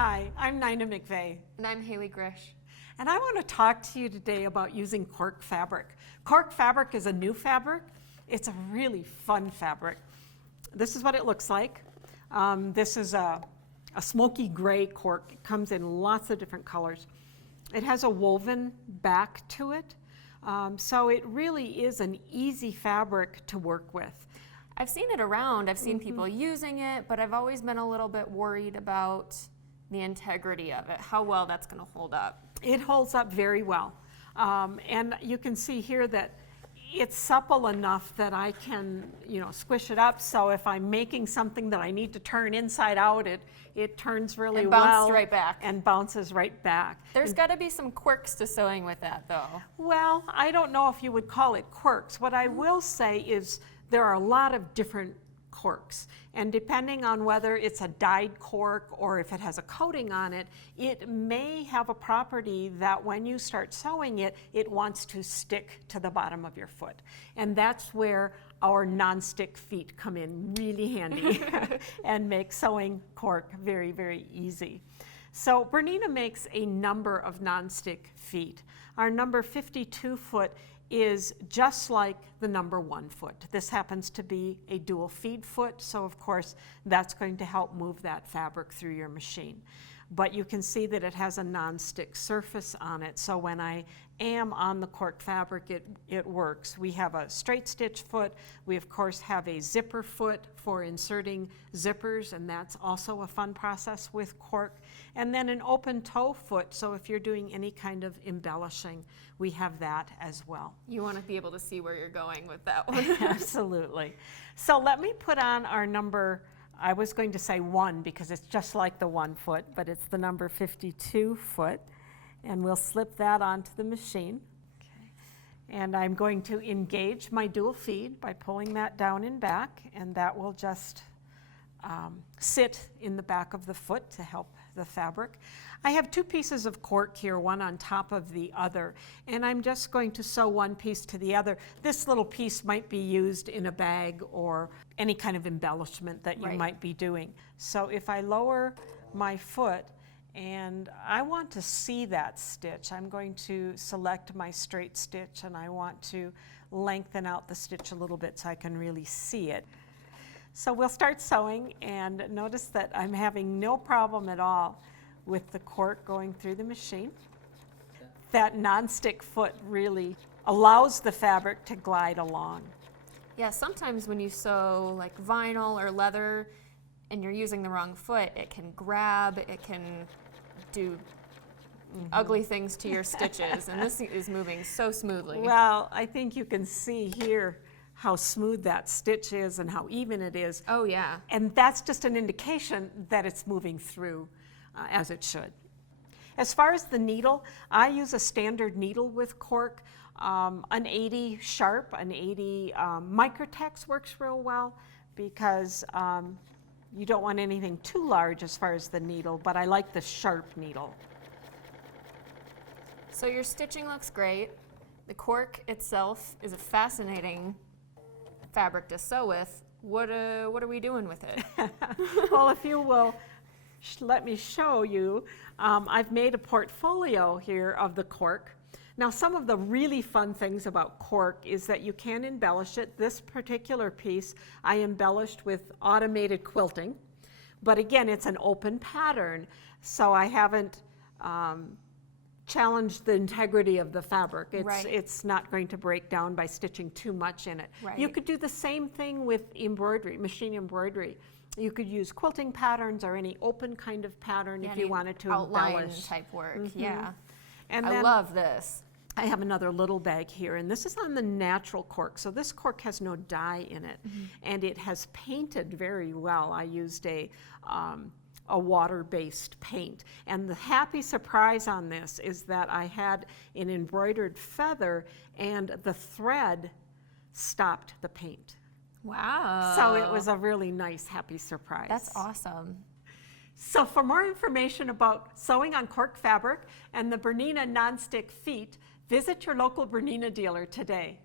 Hi, I'm Nina McVeigh. And I'm Hayley Grish. And I want to talk to you today about using cork fabric. Cork fabric is a new fabric. It's a really fun fabric. This is what it looks like. This is a smoky gray cork. It comes in lots of different colors. It has a woven back to it. So it really is an easy fabric to work with. I've seen it around. I've seen people using it, but I've always been a little bit worried about the integrity of it, how well that's going to hold up. It holds up very well. And you can see here that it's supple enough that I can, squish it up. So if I'm making something that I need to turn inside out, it turns really well. And bounces right back. And bounces right back. There's got to be some quirks to sewing with that, though. Well, I don't know if you would call it quirks. What I will say is there are a lot of different corks, and depending on whether it's a dyed cork or if it has a coating on it, it may have a property that when you start sewing it, it wants to stick to the bottom of your foot. And that's where our Nonstick Feet come in really handy and make sewing cork very, very easy. So BERNINA makes a number of Nonstick Feet. Our number 52 foot is just like the number 1 foot. This happens to be a dual feed foot, so of course that's going to help move that fabric through your machine. But you can see that it has a non-stick surface on it, so when I am on the cork fabric, it works. We have a straight stitch foot. We of course have a zipper foot for inserting zippers, and that's also a fun process with cork. And then an open toe foot, so if you're doing any kind of embellishing, we have that as well. You want to be able to see where you're going with that one. Absolutely. So let me put on our number, I was going to say 1 because it's just like the 1 foot, but it's the number 52 foot. And we'll slip that onto the machine. Okay. And I'm going to engage my dual feed by pulling that down and back, and that will just sit in the back of the foot to help the fabric. I have 2 pieces of cork here, one on top of the other, and I'm just going to sew one piece to the other. This little piece might be used in a bag or any kind of embellishment that you might be doing. So if I lower my foot and I want to see that stitch, I'm going to select my straight stitch, and I want to lengthen out the stitch a little bit so I can really see it. So we'll start sewing, and notice that I'm having no problem at all with the cork going through the machine. That non-stick foot really allows the fabric to glide along. Yeah, sometimes when you sew like vinyl or leather and you're using the wrong foot, it can grab, it can do ugly things to your stitches, and this is moving so smoothly. Well, I think you can see here how smooth that stitch is and how even it is. Oh yeah. And that's just an indication that it's moving through as it should. As far as the needle, I use a standard needle with cork. An 80 sharp, an 80 Microtex works real well because you don't want anything too large as far as the needle, but I like the sharp needle. So your stitching looks great. The cork itself is a fascinating fabric to sew with. What are we doing with it? Well, if you will let me show you, I've made a portfolio here of the cork. Now, some of the really fun things about cork is that you can embellish it. This particular piece I embellished with automated quilting, but again, it's an open pattern, so I haven't challenged the integrity of the fabric. It's not going to break down by stitching too much in it. Right. You could do the same thing with embroidery, machine embroidery. You could use quilting patterns or any open kind of pattern if you wanted to embellish. Type work, yeah. And I love this. I have another little bag here, and this is on the natural cork. So this cork has no dye in it, and it has painted very well. I used a water-based paint. And the happy surprise on this is that I had an embroidered feather, and the thread stopped the paint. Wow. So it was a really nice, happy surprise. That's awesome. So for more information about sewing on cork fabric and the BERNINA Nonstick Feet, visit your local BERNINA dealer today.